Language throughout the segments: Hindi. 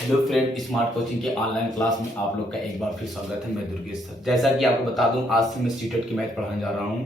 हेलो फ्रेंड, स्मार्ट कोचिंग के ऑनलाइन क्लास में आप लोग का एक बार फिर स्वागत है। मैं दुर्गेश सर। जैसा कि आपको बता दूं, आज से मैं सीटेट की मैथ पढ़ाने जा रहा हूं।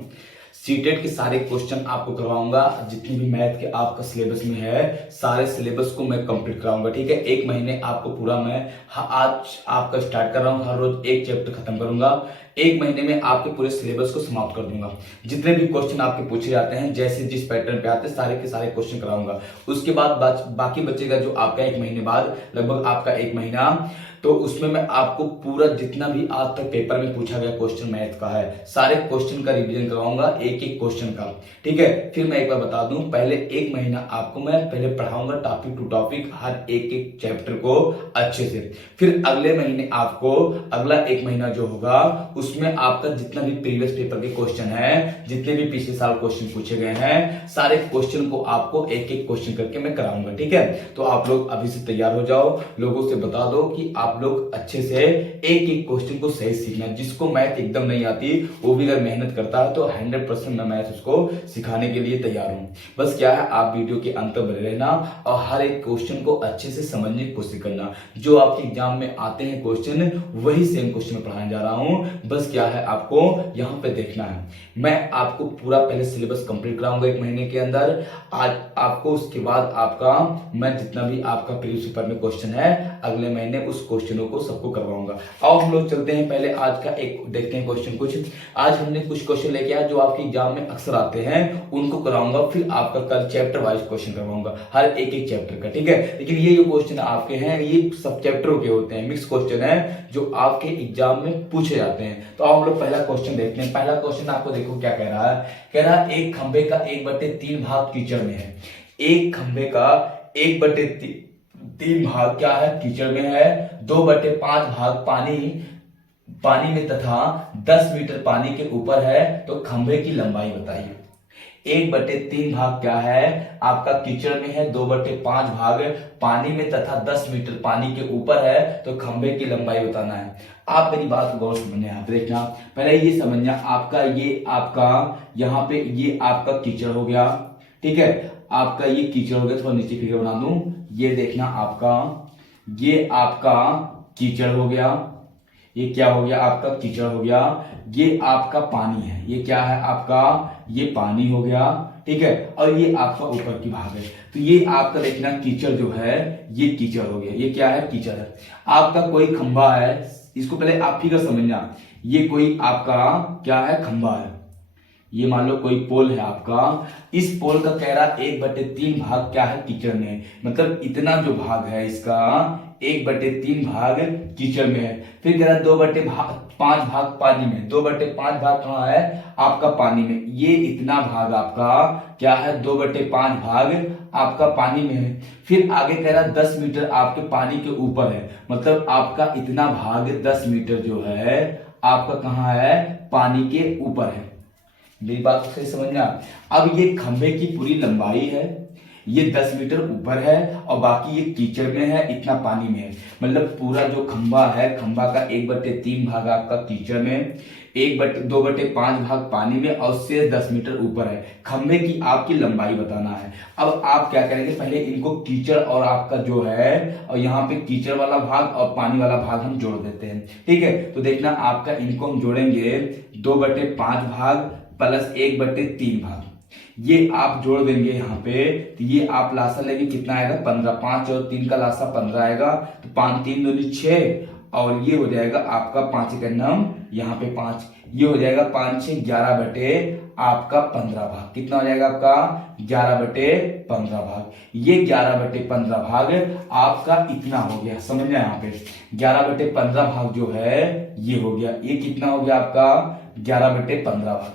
सीटेट के सारे क्वेश्चन आपको करवाऊंगा। जितनी भी मैथ के आपका सिलेबस में है, सारे सिलेबस को मैं कंप्लीट कराऊंगा। ठीक है, एक महीने आपको पूरा मैं आज आपका स्टार्ट कर रहा हूं। हर रोज एक चैप्टर खत्म करूंगा। एक महीने में आपके पूरे सिलेबस को समाप्त कर दूंगा। जितने भी क्वेश्चन आपके पूछे जाते हैं, जैसे जिस पैटर्न पे आते हैं, सारे के सारे क्वेश्चन कराऊंगा। उसके बाद बाकी बचेगा जो आपका एक महीने बाद, लगभग आपका एक महीना, तो उसमें मैं आपको पूरा जितना भी आज तक पेपर में पूछा गया क्वेश्चन मैथ का है, सारे क्वेश्चन का रिवीजन करवाऊंगा, एक एक क्वेश्चन का। ठीक है, फिर मैं एक बार बता दूं, पहले एक महीना आपको मैं पहले पढ़ाऊंगा टॉपिक टू टॉपिक, हर एक एक चैप्टर को अच्छे से। फिर अगले महीने आपको अगला एक महीना जो होगा, उसमें आपका जितना भी प्रीवियस पेपर के क्वेश्चन है, जितने भी पिछले साल क्वेश्चन पूछे गए हैं, सारे क्वेश्चन को आपको एक एक क्वेश्चन करके मैं कराऊंगा। ठीक है, तो आप लोग अभी से तैयार हो जाओ। लोगों से बता दो कि आप लोग अच्छे से एक एक क्वेश्चन को सही सीखना। जिसको मैथ एकदम नहीं आती, वो भी अगर मेहनत करता है तो 100% मैं मैथ उसको सिखाने के लिए तैयार हूं। बस क्या है, आप वीडियो के अंत बने रहना और हर एक क्वेश्चन को अच्छे से समझने की कोशिश करना। जो आपके एग्जाम में आते हैं क्वेश्चन, वही सेम क्वेश्चन में पढ़ाने जा रहा हूं। बस क्या है, आपको यहां पे देखना है। मैं आपको पूरा पहले सिलेबस कंप्लीट कराऊंगा एक महीने के अंदर। आज आपको उसके बाद आपका मैं जितना भी आपका प्रीवियस पेपर में क्वेश्चन है, अगले महीने उस क्वेश्चनों को सबको करवाऊंगा। आओ हम लोग चलते हैं, पहले आज का एक देखते हैं क्वेश्चन कुछ। आज हमने कुछ क्वेश्चन लेके आया जो आपके एग्जाम में अक्सर आते हैं, उनको कराऊंगा। फिर आपका कल चैप्टर वाइज क्वेश्चन करवाऊंगा, हर एक एक चैप्टर का। ठीक है, लेकिन ये जो क्वेश्चन आपके हैं, ये सब चैप्टरों के होते हैं, मिक्स क्वेश्चन है जो आपके एग्जाम में पूछे जाते हैं। तो हम लोग पहला क्वेश्चन देखते हैं। पहला क्वेश्चन आपको देखो क्या कह रहा है। कह रहा है एक खंबे का 1/3 भाग कीचड़ में है। एक खंबे का 1/3 भाग क्या है, कीचड़ में है। 2/5 भाग पानी में तथा 10 मीटर पानी के ऊपर है। तो खंबे की लंबाई बताइए। 1/3 भाग क्या है आपका, कीचड़ में है। 2/5 भाग पानी में तथा 10 मीटर पानी के ऊपर है। तो खंबे की लंबाई बताना है। आप मेरी बात को गौर से सुनने, आप देखना। पहले ये समझना, आपका ये आपका यहाँ पे ये आपका कीचड़ हो गया। ठीक है, आपका ये कीचड़ हो गया। थोड़ा नीचे फिगर बना दूं, ये देखना आपका, ये आपका कीचड़ हो गया। ये क्या हो गया, आपका कीचड़ हो गया। ये आपका पानी है, ये क्या है आपका, ये पानी हो गया। ठीक है, और ये आपका ऊपर की भाग है। तो ये आपका देखना कीचड़ जो है, ये कीचड़ हो गया। ये क्या है, कीचड़ है। आपका कोई खंबा है, इसको पहले आप फिगर समझना। ये कोई आपका क्या है, खंबा है। ये मान लो कोई पोल है आपका। इस पोल का कह रहा 1/3 भाग क्या है, कीचड़ में। मतलब इतना जो भाग है इसका, 1/3 भाग कीचड़ में है। फिर कह रहा 2/5 भाग पानी में। 2/5 भाग कहाँ है आपका, पानी में। ये इतना भाग आपका क्या है, 2/5 भाग आपका पानी में है। फिर आगे कह रहा 10 मीटर आपके पानी के ऊपर है। मतलब आपका इतना भाग 10 मीटर जो है आपका कहाँ है, पानी के ऊपर है। मेरी बात से समझना। अब ये खंभे की पूरी लंबाई है, ये 10 मीटर ऊपर है, और बाकी ये कीचड़ में है, इतना पानी में है। मतलब पूरा जो खंभा है, खंभा का 1/3 भाग आपका कीचड़ में, 2/5 भाग पानी में, और से 10 मीटर ऊपर है। खंभे की आपकी लंबाई बताना है। अब आप क्या करेंगे, पहले इनको कीचड़ और आपका जो है, और यहाँ पे कीचड़ वाला भाग और पानी वाला भाग हम जोड़ देते हैं। ठीक है, तो देखना आपका इनको हम जोड़ेंगे, 2/5 भाग प्लस 1/3 भाग, ये आप जोड़ देंगे यहाँ पे। तो ये आप लासा लेंगे, कितना आएगा, 15। 5 और 3 का लासा 15 आएगा। तो 5 3 दूनी 6, और ये हो जाएगा आपका 5 का नाम, यहाँ पे 5, ये हो जाएगा 5 6 11 बटे आपका 15 भाग। कितना हो जाएगा आपका, 11/15 भाग। ये 11/15 भाग आपका इतना हो गया। समझना यहाँ पे, 11/15 भाग जो है ये हो गया। ये कितना हो गया आपका, 11/15 भाग।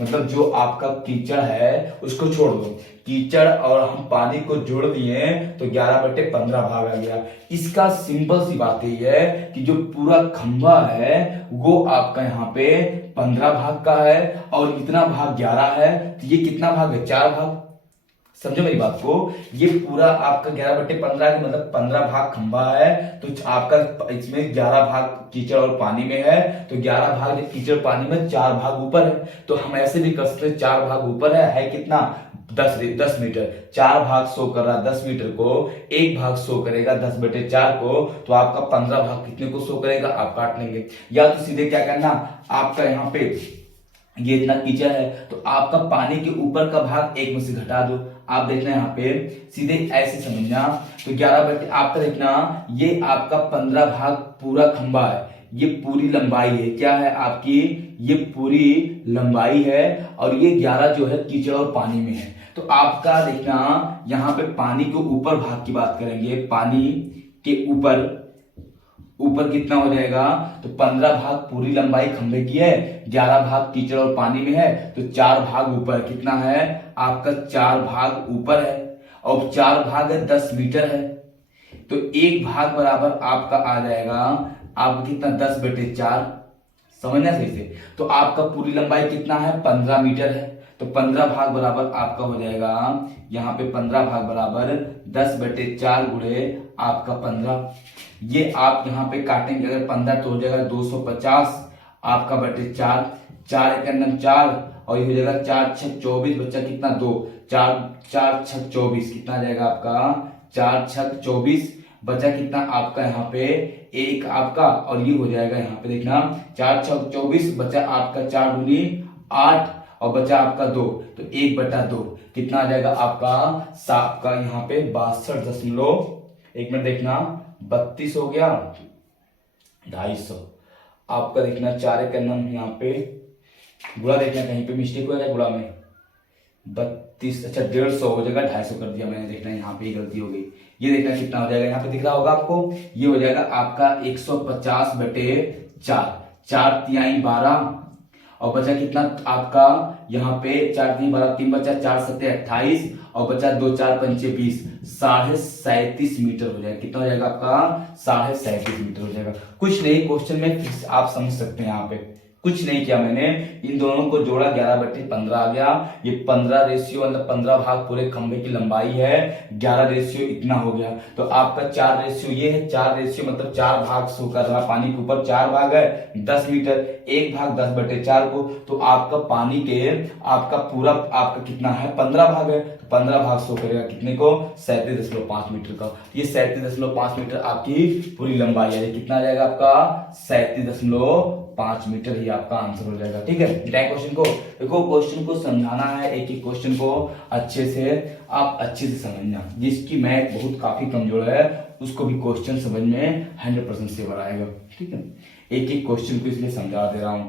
मतलब जो आपका कीचड़ है उसको छोड़ दो, कीचड़ और हम पानी को जोड़ दिए तो 11/15 भाग आ गया। इसका सिंपल सी बात यही है कि जो पूरा खंभा है वो आपका यहाँ पे 15 भाग का है, और इतना भाग 11 है। तो ये कितना भाग है, 4 भाग। समझो मेरी बात को, ये पूरा आपका 11/15 है, मतलब 15 भाग खंभा है। तो आपका इसमें 11 भाग कीचड़ और पानी में है। तो 11 भाग कीचड़ पानी में, 4 भाग ऊपर है। तो हम ऐसे भी कर सकते हैं, 4 भाग ऊपर है कितना, 10 मीटर, 4 भाग 100 कर रहा 10 मीटर को, 1 भाग 100 करेगा 10/4 को, तो आपका 15 भाग कितने को 100 करेगा, आप काट लेंगे। या तो सीधे क्या करना, आपका यहाँ पे ये इतना कीचड़ है तो आपका पानी के ऊपर का भाग 1 में से घटा दो। आप देखना यहाँ पे सीधे ऐसे समझना, तो 11 आपका देखना ये आपका 15 भाग पूरा खंबा है, ये पूरी लंबाई है, क्या है आपकी, ये पूरी लंबाई है, और ये 11 जो है कीचड़ और पानी में है। तो आपका देखना यहाँ पे पानी के ऊपर भाग की बात करेंगे, पानी के ऊपर कितना हो जाएगा, तो 15 भाग पूरी लंबाई खंभे की है, 11 भाग कीचड़ और पानी में है, तो 4 भाग ऊपर कितना है आपका, 4 भाग ऊपर है, और 4 भाग 10 मीटर है, तो 1 भाग बराबर आपका आ जाएगा आपका कितना, 10/4। समझना सही से, तो आपका पूरी लंबाई कितना है, 15 मीटर है, तो 15 भाग बराबर आपका हो जाएगा यहाँ पे 15 भाग बराबर 10/4 गुणे आपका 15। ये आप यहाँ पे काटेंगे, अगर 15 तो हो जाएगा 250 आपका बटे 4, 4 एक अंदर 4, और ये हो जाएगा 4 6 24, बच्चा कितना 2, 4 6 24 कितना आ जाएगा आपका, 4 6 24, बचा कितना आपका यहाँ पे 1 आपका, और ये हो जाएगा यहाँ पे देखना 4 6 24, बचा आपका 4 दूनी 8, और बचा आपका 2, तो 1/2 कितना आ जाएगा आपका, आपका यहाँ पे 62.1 मिनट देखना 32 हो गया, 250 आपका देखना 4 एक नम यहाँ पे गुणा, देखना कहीं पे मिस्टेक हो जाए गुणा में, 32 अच्छा 150 हो जाएगा, 250 कर दिया मैंने, देखना यहाँ पे गलती हो गई। ये देखना कितना हो जाएगा, यहाँ पे दिख रहा होगा आपको, ये हो जाएगा आपका 150/4, 4 तिहाई 12, और बचा कितना आपका यहाँ पे 4 3 12, 3 बचा 4 7 28, और बचा 2 4 5 20, 37.5 मीटर हो जाएगा। कितना हो जाएगा आपका, 37.5 मीटर हो जाएगा। कुछ नहीं, क्वेश्चन में आप समझ सकते हैं, यहाँ पे कुछ नहीं किया मैंने, इन दोनों को जोड़ा 11/15 आ गया। ये 15 रेशियो मतलब 15 भाग पूरे खंभे की लंबाई है, 11 रेशियो इतना हो गया। तो आपका 4 रेशियो ये है, 4 रेशियो मतलब 4 भाग शो कर रहा, पानी के ऊपर 4 भाग है 10 मीटर, 1 भाग 10/4 को, तो आपका पानी के आपका पूरा आपका कितना है 15 भाग है, तो 15 भाग शो करेगा कितने को, 37.5 मीटर का। ये 37.5 मीटर आपकी पूरी लंबाई है, कितना आ जाएगा आपका 37.5 मीटर ही आपका आंसर हो जाएगा। ठीक है, क्वेश्चन को देखो, क्वेश्चन को समझाना है, एक एक क्वेश्चन को अच्छे से आप अच्छे से समझना। जिसकी मैथ बहुत काफी कमजोर है उसको भी क्वेश्चन समझ में 100% से आएगा। ठीक है, एक एक क्वेश्चन को इसलिए समझा दे रहा हूं।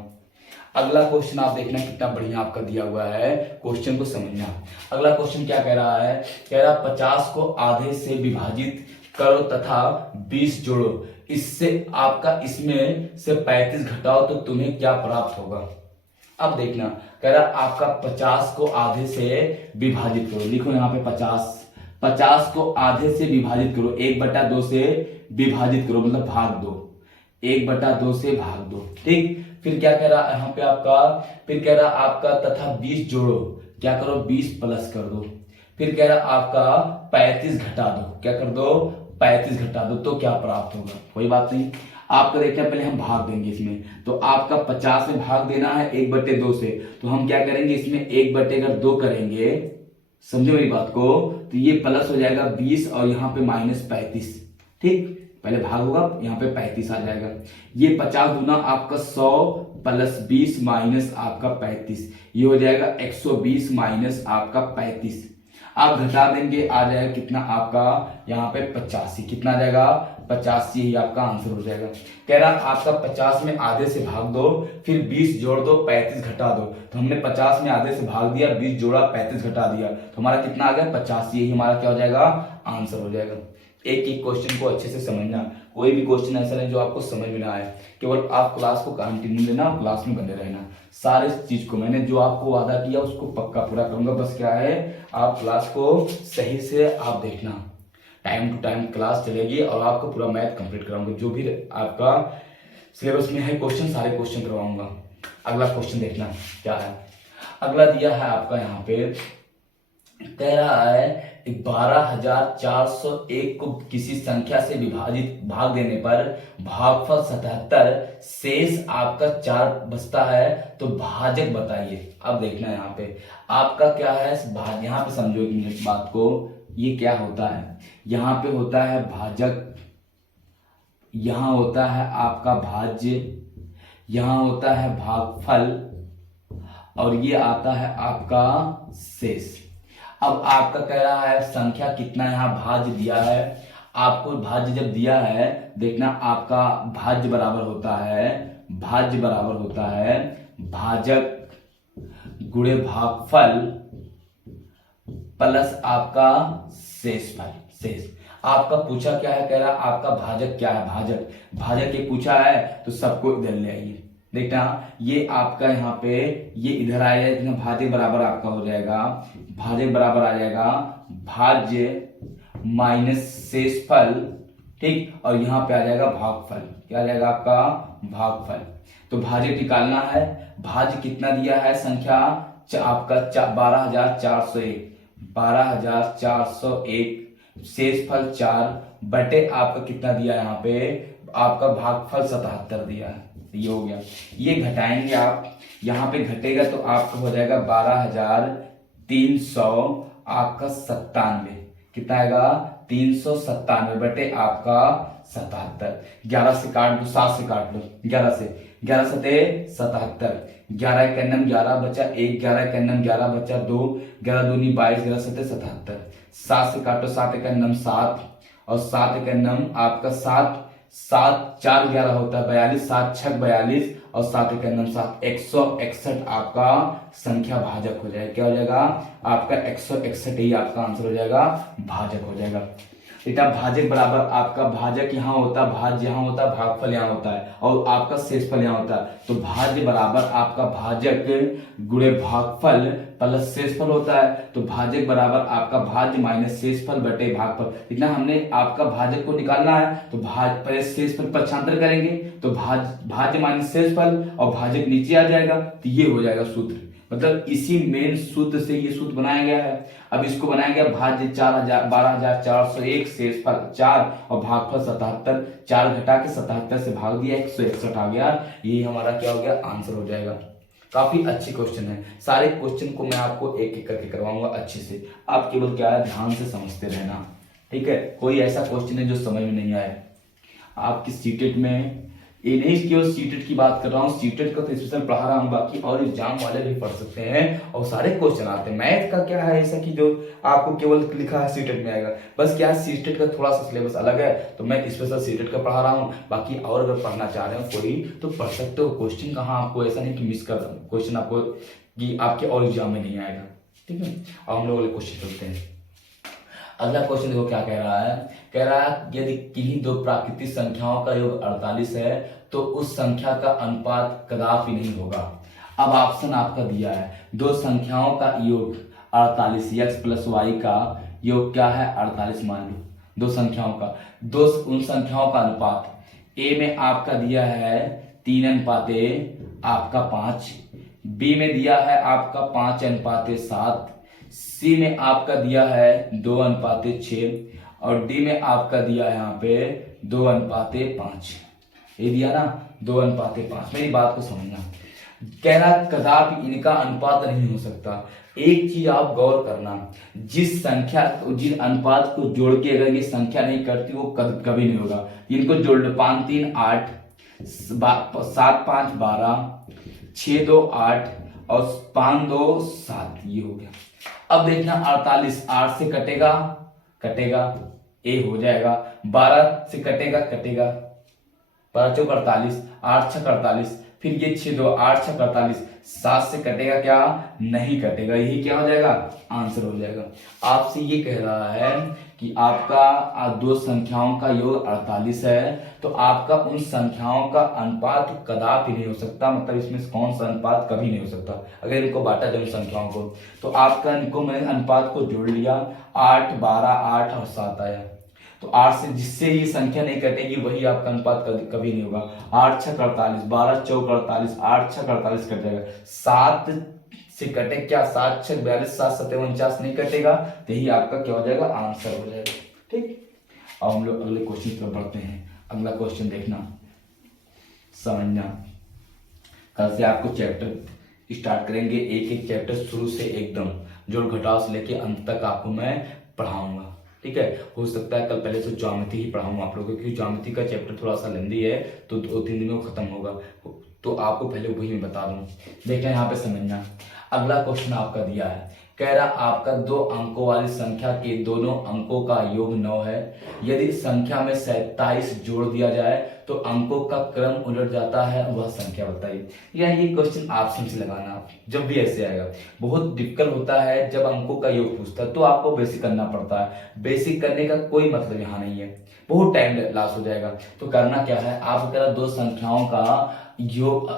अगला क्वेश्चन आप देखना कितना बढ़िया आपका दिया हुआ है, क्वेश्चन को समझना। अगला क्वेश्चन क्या कह रहा है, कह रहा 50 को आधे से विभाजित करो तथा 20 जोड़ो, इससे आपका इसमें से 35 घटाओ तो तुम्हें क्या प्राप्त होगा। अब देखना, कह रहा आपका 50 को आधे से विभाजित करो, लिखो यहाँ पे 50 को आधे से विभाजित करो, 1/2 से विभाजित करो मतलब भाग दो, 1/2 से भाग दो। ठीक, फिर क्या कह रहा यहाँ पे आपका, फिर कह रहा आपका तथा 20 जोड़ो, क्या करो 20 प्लस कर दो, फिर कह रहा आपका 35 घटा दो, क्या कर दो 35 घटा दो तो क्या प्राप्त होगा। कोई बात नहीं, आपका देखना पहले हम भाग देंगे इसमें, तो आपका 50 में भाग देना है 1/2 से, तो हम क्या करेंगे इसमें 1/2 करेंगे, समझे मेरी बात को, तो ये प्लस हो जाएगा 20 और यहाँ पे -35। ठीक, पहले भाग होगा यहाँ पे 35 आ जाएगा, ये 50 गुना आपका 100 प्लस 20 माइनस आपका 35, ये हो जाएगा 120 माइनस आपका 35। आप घटा देंगे आ जाएगा कितना आपका यहाँ पे 85, कितना आ जाएगा 85 ही आपका आंसर हो जाएगा। कह रहा आपका 50 में आधे से भाग दो, फिर 20 जोड़ दो 35 घटा दो, तो हमने 50 में आधे से भाग दिया, 20 जोड़ा 35 घटा दिया, तो हमारा कितना आ गया 85, यही हमारा क्या हो जाएगा आंसर हो जाएगा। एक एक क्वेश्चन को अच्छे से समझना, कोई भी क्वेश्चन ऐसा नहीं जो आपको समझ में ना आए, केवल आप क्लास को कंटिन्यू लेना, क्लास में बने रहना। सारे चीज को मैंने जो आपको वादा किया उसको पक्का पूरा करूंगा, बस क्या है आप क्लास को सही से आप देखना, टाइम टू टाइम क्लास चलेगी और आपको पूरा मैथ कंप्लीट कराऊंगा, जो भी आपका सिलेबस में है क्वेश्चन सारे क्वेश्चन करवाऊंगा। अगला क्वेश्चन देखना क्या है, अगला दिया है आपका यहाँ पे, कह रहा है 12401 को किसी संख्या से विभाजित भाग देने पर भागफल 77, शेष आपका 4 बचता है, तो भाजक बताइए। अब देखना है यहाँ पे आपका क्या है, यहाँ पे समझो एक मिनट बात को, ये क्या होता है, यहाँ पे होता है भाजक, यहाँ होता है आपका भाज्य, यहाँ होता है भागफल, और ये आता है आपका शेष। अब आपका कह रहा है संख्या कितना, यहाँ भाज्य दिया है आपको, भाज्य जब दिया है देखना आपका भाज्य बराबर होता है, भाज्य बराबर होता है भाजक गुणे भागफल प्लस आपका शेषफल, शेष। आपका पूछा क्या है, कह रहा आपका भाजक क्या है, भाजक, भाजक ये पूछा है तो सबको इधर ले आइए। देखना ये आपका यहाँ पे ये इधर आएगा, इतना भाज्य बराबर आपका हो जाएगा, भाज्य बराबर आ जाएगा भाज्य माइनस शेषफल, ठीक, और यहाँ पे आ जाएगा भागफल, क्या आ जाएगा आपका भागफल। तो भाज्य निकालना है, भाज्य कितना दिया है संख्या आपका 12401, 12401, शेषफल 4 बटे आपका कितना दिया है यहाँ पे, आपका भागफल 77 दिया है, ये हो गया। ये घटाएंगे आप, यहाँ पे घटेगा तो आपका हो जाएगा 12300 आपका 97, कितना आएगा 397 बटे आपका 77, 11 से काट दो, 7 से काट लो, 11 से 77, 11 एक नम 11 बचा 1, 11 एक नम 11 बचा 2, 11 दूनी 22, 11 सते 77, 7 से काटो, 7 एक नम 7, और 7 एक नम आपका 7, 7 4 11 होता है 42, 7 6 42, और 7 एक नम 7, 161 आपका संख्या भाजक हो जाएगा, क्या हो जाएगा आपका 161, ही आपका आंसर हो जाएगा, भाजक हो जाएगा। बेटा भाजक बराबर आपका भाजक यहाँ होता है, भाज्य यहाँ होता है, भागफल यहाँ होता है, और आपका शेषफल यहाँ होता है, तो भाज्य बराबर आपका भाजक गुणे भागफल प्लस शेषफल होता है, तो भाजक बराबर आपका भाज्य माइनस शेषफल बटे भागफल। इतना हमने आपका भाजक को निकालना है, तो पहले शेषफल पक्षांतर करेंगे, तो भाज्य माइनस शेषफल और भाजक नीचे आ जाएगा, तो ये हो जाएगा सूत्र, मतलब इसी मेन सूत्र से ये सूत्र बनाया गया है। अब इसको बनाया गया भाज्य 12401, शेषफल 4 और भागफल 77, 4 घटा के 77 से भाग दिया, 161 आ गया, ये हमारा क्या हो गया, आंसर हो जाएगा। काफी अच्छे क्वेश्चन है, सारे क्वेश्चन को मैं आपको एक एक करके करवाऊंगा अच्छे से, आप केवल क्या है ध्यान से समझते रहना, ठीक है। कोई ऐसा क्वेश्चन है जो समझ में नहीं आए आपकी सीटेट में, ये नहीं केवल सीटेट की बात कर रहा हूँ, सीटेट का तो स्पेशल पढ़ा रहा हूँ, बाकी और एग्जाम वाले भी पढ़ सकते हैं और सारे क्वेश्चन आते हैं। मैथ का क्या है ऐसा कि जो आपको केवल लिखा है सीटेट में आएगा, बस क्या है सीटेट का थोड़ा सा सिलेबस अलग है, तो मैं स्पेशल सीटेट का पढ़ा रहा हूँ। बाकी और अगर पढ़ना चाह रहे हो कोई तो पढ़ सकते हो, क्वेश्चन कहाँ आपको ऐसा नहीं कि मिस कर क्वेश्चन आपको कि आपके और एग्जाम में नहीं आएगा, ठीक है। और हम लोग अगले क्वेश्चन चलते हैं। अगला क्वेश्चन देखो क्या कह रहा है, कह रहा है यदि किन्हीं दो प्राकृतिक संख्याओं का योग 48 है तो उस संख्या का अनुपात कदापि नहीं होगा। अब ऑप्शन आपका दिया है, दो संख्याओं का योग 48, x प्लस वाई का योग क्या है 48 मान लो, दो संख्याओं का, दो उन संख्याओं का अनुपात, ए में आपका दिया है 3:5 आपका 5, बी में दिया है आपका 5:7, सी में आपका दिया है 2:6, और डी में आपका दिया है यहाँ पे 2:5, ये दिया ना 2:5। मेरी बात को समझना, कह रहा कदापि इनका अनुपात नहीं हो सकता। एक चीज आप गौर करना, जिस संख्या जिस अनुपात को जोड़ के अगर ये संख्या नहीं करती वो कभी नहीं होगा। इनको जोड़ लो, 5 3 8, 7 5 12, 6 2 8 और 5 2 7, ये हो गया। अब देखना 48, 8 से कटेगा कटेगा, ए हो जाएगा, 12 से कटेगा कटेगा, 12 चौक 48, 8 6 48, फिर ये 6 2 8 6 48, 7 से कटेगा क्या, नहीं कटेगा, यही क्या हो जाएगा, आंसर हो जाएगा। आपसे ये कह रहा है कि आपका दो संख्याओं का योग 48 है, तो आपका उन संख्याओं का अनुपात कदापि नहीं हो सकता, मतलब इसमें कौन सा अनुपात कभी नहीं हो सकता। अगर इनको बांटा जाए संख्याओं को, तो आपका इनको मैंने अनुपात को जोड़ लिया, 8 12 8 और 7 आया, तो 8 से जिससे ये संख्या नहीं कटेगी वही आपका अनुपात कभी नहीं होगा। 8 6 48, 12 चौक 48, 8 6 48 कट जाएगा, 7 से कटे क्या, 7 6 42, 7 7 49 नहीं कटेगा, तो यही आपका क्या हो जाएगा, आंसर हो जाएगा। ठीक, अब हम लोग अगले क्वेश्चन पर बढ़ते हैं। अगला क्वेश्चन देखना, समझना। कल से आपको चैप्टर स्टार्ट करेंगे, एक एक चैप्टर शुरू से एकदम जोड़ घटाव से लेके अंत तक आपको मैं पढ़ाऊंगा। ठीक है, हो सकता है कल पहले से ज्योमेट्री ही पढ़ाऊंगा आप लोगों को, क्योंकि ज्योमेट्री का चैप्टर थोड़ा सा लंबी है, तो 2-3 दिनों में खत्म होगा, तो आपको पहले वही मैं बता दूं। देखना यहाँ पे, समझना। अगला क्वेश्चन आपका दिया है, कह रहा आपका 2 अंकों वाली संख्या के दोनों अंकों का योग 9 है। यदि संख्या में 27 जोड़ दिया जाए तो अंकों का क्रम उलट जाता है, वह संख्या बताइए। यार ये क्वेश्चन ऑप्शन से लगाना, जब भी ऐसे आएगा बहुत डिफिकल्ट होता है। जब अंकों का योग पूछता है तो आपको बेसिक करना पड़ता है, बेसिक करने का कोई मतलब यहाँ नहीं है, बहुत टाइम लॉस हो जाएगा। तो करना क्या है, आप अगर 2 संख्याओं का योग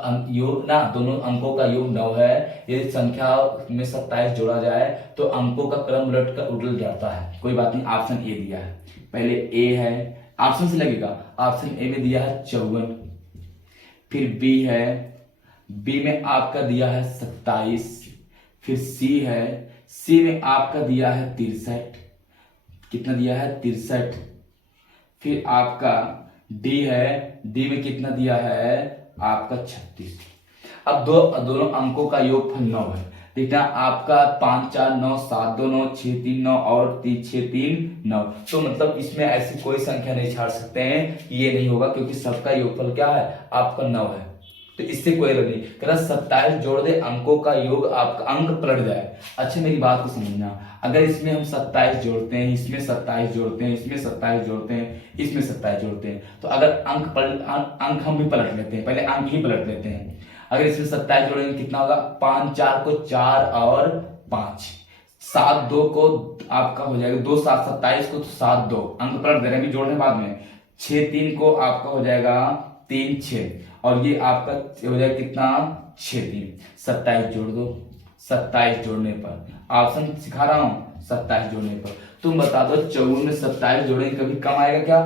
ना, दोनों अंकों का योग 9 है, यदि संख्या में 27 जोड़ा जाए तो अंकों का क्रम उलट जाता है। कोई बात नहीं, ऑप्शन ए दिया है, पहले ए है, ऑप्शन से लगेगा। ऑप्शन ए में दिया है 54, फिर बी है, बी में आपका दिया है 27, फिर सी है, सी में आपका दिया है 63, कितना दिया है 63, फिर आपका डी है, डी में कितना दिया है आपका 36। अब दोनों अंकों का योगफल 9 है। देखना आपका 5 4 9 7 2 9 6 3 9 और 3 6 3 9, तो मतलब इसमें ऐसी कोई संख्या नहीं छाड़ सकते हैं, ये नहीं होगा, क्योंकि सबका योगफल क्या है आपका 9 है, तो इससे कोई रंग नहीं। कह रहा 27 जोड़ दे, अंकों का योग आपका अंक पलट जाए। अच्छा मेरी बात को समझना, अगर इसमें हम 27 जोड़ते हैं, इसमें 27 जोड़ते हैं, इसमें 27 जोड़ते हैं, इसमें 27 जोड़ते हैं, तो अगर अंक हम भी पलट लेते हैं, पहले अंक ही पलट लेते हैं। अगर इसमें 27 जोड़ेंगे कितना होगा, 5 4 को 4 और 5, 7 2 को आपका हो जाएगा 2 7 27 को 7 2, अंक पलट दे रहे हैं, जोड़ने बाद में 6 3 को आपका हो जाएगा 3 6, और ये आपका हो जाएगा कितना 6 3, 27 जोड़ दो। 27 जोड़ने पर, ऑप्शन सिखा रहा हूं, 27 जोड़ने पर तुम बता दो 54 में 27 जोड़ेंगे कभी कम आएगा क्या?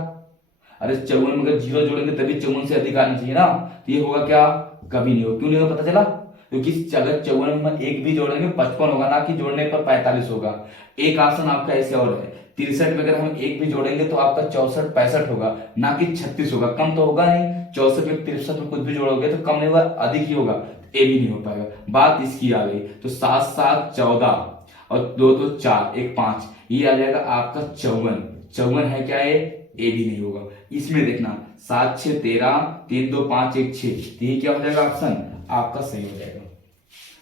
अरे 54 में अगर 0 जोड़ेंगे तभी 54 से अधिक आना चाहिए ना, तो ये होगा क्या, कभी नहीं होगा। क्यों नहीं होगा पता चला, क्योंकि अगर 54 में एक भी जोड़ेंगे 55 होगा ना, कि जोड़ने पर 45 होगा। एक ऑप्शन आपका ऐसे और है, 63 में अगर हम एक भी जोड़ेंगे तो आपका 64 65 होगा, ना कि 36 होगा, कम तो होगा नहीं। 64 में 63 में कुछ भी जोड़ोगे तो कम नहीं होगा, अधिक ही होगा, ए भी नहीं हो पाएगा। बात इसकी आ गई, तो 7 7 14 और 2 2 4 1 5, ये आ जाएगा आपका 54। 54 है क्या, ए भी नहीं होगा। इसमें देखना 7 6 13 3 2 5 1 6, ये क्या हो जाएगा, ऑप्शन आपका सही हो जाएगा।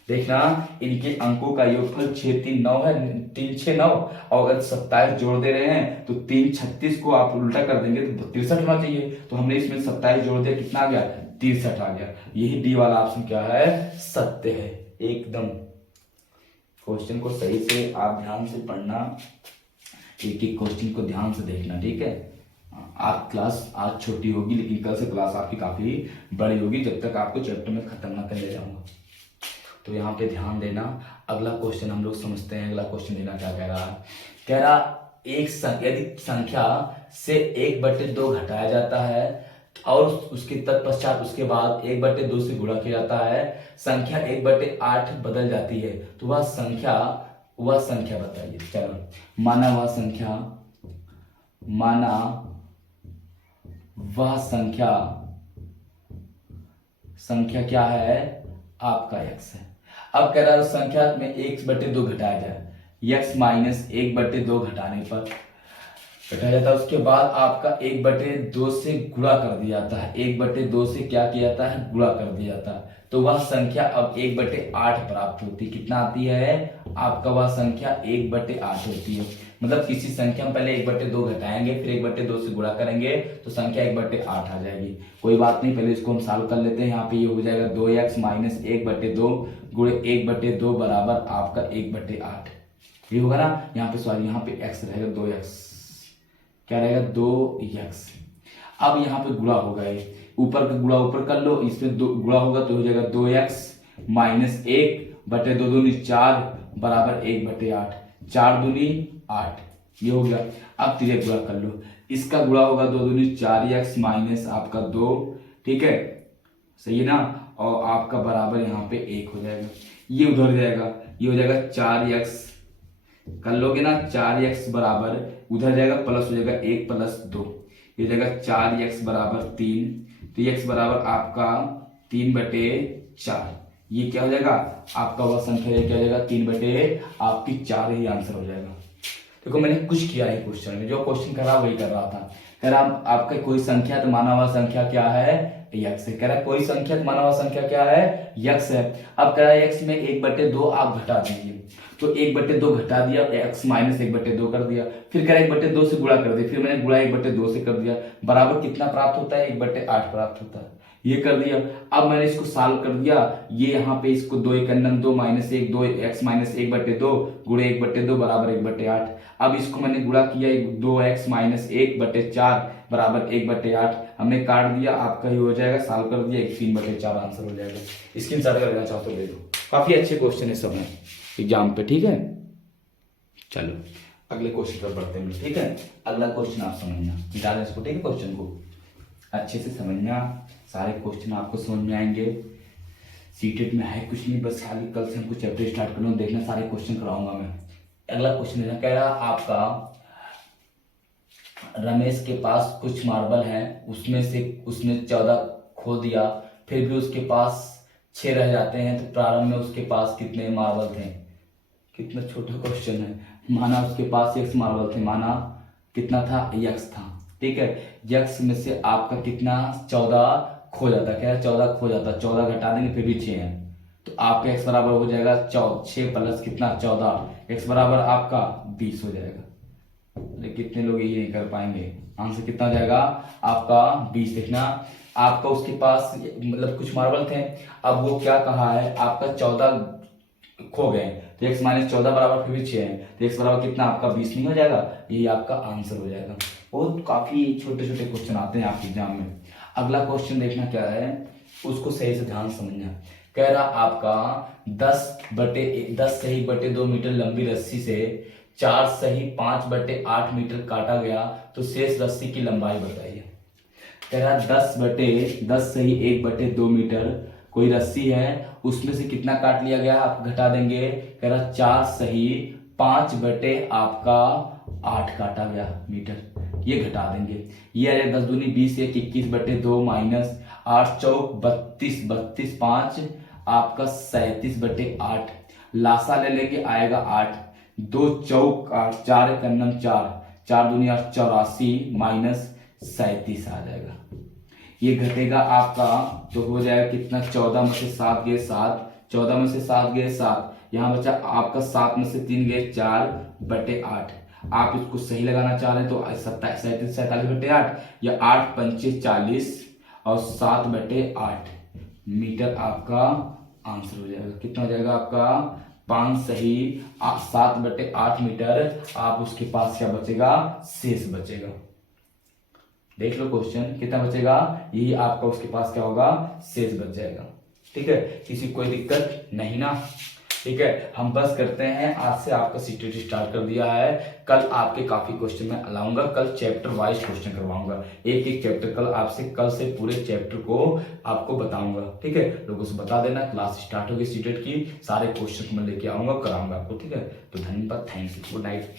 देखना इनके अंकों का योगफल 6 3 9 है, 3 6 9, और अगर 27 जोड़ दे रहे हैं तो 3 36 को आप उल्टा कर देंगे तो 63 होना चाहिए, तो हमने इसमें 27 जोड़ दिया, कितना आ गया 63 आ गया। यही डी वाला ऑप्शन क्या है, सत्य है एकदम। क्वेश्चन को सही से आप ध्यान से पढ़ना, एक एक क्वेश्चन को ध्यान से देखना, ठीक है। आप क्लास आज छोटी होगी, लेकिन कल से क्लास आपकी काफी बड़ी होगी, जब तक आपको चैप्टर में खत्म ना कर ले जाऊंगा। तो यहाँ पे ध्यान देना। अगला क्वेश्चन हम लोग समझते हैं। अगला क्वेश्चन देना क्या कह रहा है, कह रहा यदि संख्या से 1/2 घटाया जाता है और उसके तत्पश्चात उसके बाद 1/2 से गुणा किया जाता है, संख्या 1/8 बदल जाती है, तो वह संख्या बताइए। चलो माना वह संख्या क्या है आपका x है। अब कह रहा है संख्या में 1/2 घटाया जाए, x माइनस 1/2 घटाने पर घटाया जाता है, उसके बाद आपका 1/2 से गुणा कर दिया जाता है। 1/2 से क्या किया जाता है, गुणा कर दिया जाता है, तो वह संख्या अब 1/8 प्राप्त होती है। कितना आती है आपका, वह संख्या 1/8 होती है। मतलब किसी संख्या में पहले 1/2 घटाएंगे, फिर 1/2 से गुणा करेंगे तो संख्या 1/8 आ जाएगी। कोई बात नहीं, पहले इसको हम सॉल्व कर लेते हैं। यहाँ पे ये हो जाएगा 2x माइनस 1/2 गुणे 1/2 बराबर आपका 1/8, ये होगा ना। यहाँ पे सॉरी, यहाँ पे x रहेगा 2x, क्या रहेगा 2x। अब यहाँ पे गुणा होगा, ऊपर का गुणा ऊपर कर लो, इसमें गुणा होगा तो हो जाएगा 2x माइनस 1/2 दूनी 4 बराबर 1/8, 4 दूनी 8, ये हो गया। अब तीसरे गुणा कर लो, इसका गुणा होगा 2 दूनी 4x माइनस आपका 2, ठीक है, सही है ना, और आपका बराबर यहाँ पे 1 हो जाएगा। ये उधर जाएगा, ये हो जाएगा 4x, कर लोगे ना 4x बराबर उधर जाएगा प्लस हो जाएगा 1 + 2, ये हो जाएगा 4x बराबर 3, तो x बराबर आपका 3/4, ये क्या हो जाएगा आपका वह संख्या, क्या हो जाएगा 3/4 ही आंसर हो जाएगा। देखो मैंने कुछ किया है क्वेश्चन में, जो क्वेश्चन कर रहा वही कर रहा था। कह रहा आपका कोई संख्या तो माना हुआ संख्या क्या है, यक्स है। कह रहा कोई संख्या तो माना हुआ संख्या क्या है, यक्स है। अब कह रहा है यक्स में 1/2 आप घटा दीजिए, तो 1/2 घटा दिया, x - 1/2 कर दिया, फिर कह रहा है 1/2 से गुणा कर दिया, फिर मैंने गुणा 1/2 से कर दिया, बराबर कितना प्राप्त होता है 1/8 प्राप्त होता है, ये कर दिया। अब मैंने इसको सॉल्व कर दिया, ये यहाँ पे इसको 2 × 2 - 1 2 x - 1/2 गुणे 1/2 बराबर 1/8। अब इसको मैंने गुणा किया 2x - 1/4 बराबर 1/8, हमने काट दिया, आपका ही हो जाएगा, सॉल्व कर दिया 3/4 आंसर हो जाएगा। स्क्रीनशॉट कर लेना चाहो तो ले लो, काफी अच्छे क्वेश्चन है सब में एग्जाम पे, ठीक है। चलो अगले क्वेश्चन पर बढ़ते हैं, ठीक है। अगला क्वेश्चन आप समझना, मिटा इसको, ठीक है। क्वेश्चन को अच्छे से समझना, सारे क्वेश्चन आपको समझ में आएंगे। सीटेट में है कुछ नहीं, बस खाली कल से हमको चैप्टर स्टार्ट करना, देखना सारे क्वेश्चन कराऊंगा मैं। अगला क्वेश्चन है, कह रहा आपका रमेश के पास कुछ मार्बल है, उसमें से उसने 14 खो दिया, फिर भी उसके पास 6 रह जाते हैं, तो प्रारंभ में उसके पास कितने मार्बल थे। कितना छोटा क्वेश्चन है। माना उसके पास x मार्बल थे, माना कितना था x था, ठीक है। x में से आपका कितना 14 खो जाता, क्या है 14 खो जाता, 14 घटा देंगे फिर भी 6 है, तो आपका x बराबर हो जाएगा 6 प्लस कितना 14, x बराबर आपका 20 हो जाएगा। अरे कितने लोग यही नहीं कर पाएंगे, आंसर कितना हो जाएगा आपका 20। देखना आपका उसके पास मतलब कुछ मार्बल थे, अब वो क्या कहा है आपका 14 खो गए, तो x - 14 बराबर फिर भी 6 है, तो x बराबर कितना आपका 20 नहीं हो जाएगा, यही आपका आंसर हो जाएगा। बहुत काफी छोटे छोटे क्वेश्चन आते हैं आपके एग्जाम में। अगला क्वेश्चन देखना क्या है, उसको सही से ध्यान समझना। कह रहा आपका 10 सही बटे 2 मीटर लंबी रस्सी से 4 सही 5/8 मीटर काटा गया, तो शेष रस्सी की लंबाई बताइए। कह रहा 10 सही 1/2 मीटर कोई रस्सी है, उसमें से कितना काट लिया गया आप घटा देंगे। कह रहा 4 सही 5/8 काटा गया मीटर, ये घटा देंगे। ये आ जाएगा 10 दूनी 20 1 21/2 माइनस 8 चौक 32 32 5 आपका 37/8, लासा ले लेंगे आएगा 8, 2 चौक 8 4 1 4 4 दूनी 8 84 माइनस 37 आ जाएगा। ये घटेगा आपका तो हो जाएगा कितना 14 में से 7 गए 7, 14 में से 7 गए 7, यहाँ बचा आपका 7 में से 3 गए 4/8। आप इसको सही लगाना चाह रहे हैं तो 47/8 या 8 पंचे 40 और 7/8 मीटर आपका आंसर हो जाएगा। कितना हो जाएगा आपका 5 सही 7/8 मीटर। आप उसके पास क्या बचेगा, शेष बचेगा। देख लो क्वेश्चन कितना बचेगा, यही आपका उसके पास क्या होगा, शेष बच जाएगा। ठीक है, किसी कोई दिक्कत नहीं ना। ठीक है, हम बस करते हैं, आज से आपका सीटेट स्टार्ट कर दिया है। कल आपके काफी क्वेश्चन मैं लाऊंगा, कल चैप्टर वाइज क्वेश्चन करवाऊंगा, एक एक चैप्टर कल से पूरे चैप्टर को आपको बताऊंगा। ठीक है, लोगों से बता देना, क्लास स्टार्ट होगी सीटेट की, सारे क्वेश्चन मैं लेके आऊंगा, कराऊंगा आपको। ठीक है, तो धन्यवाद, थैंक यू, गुड नाइट।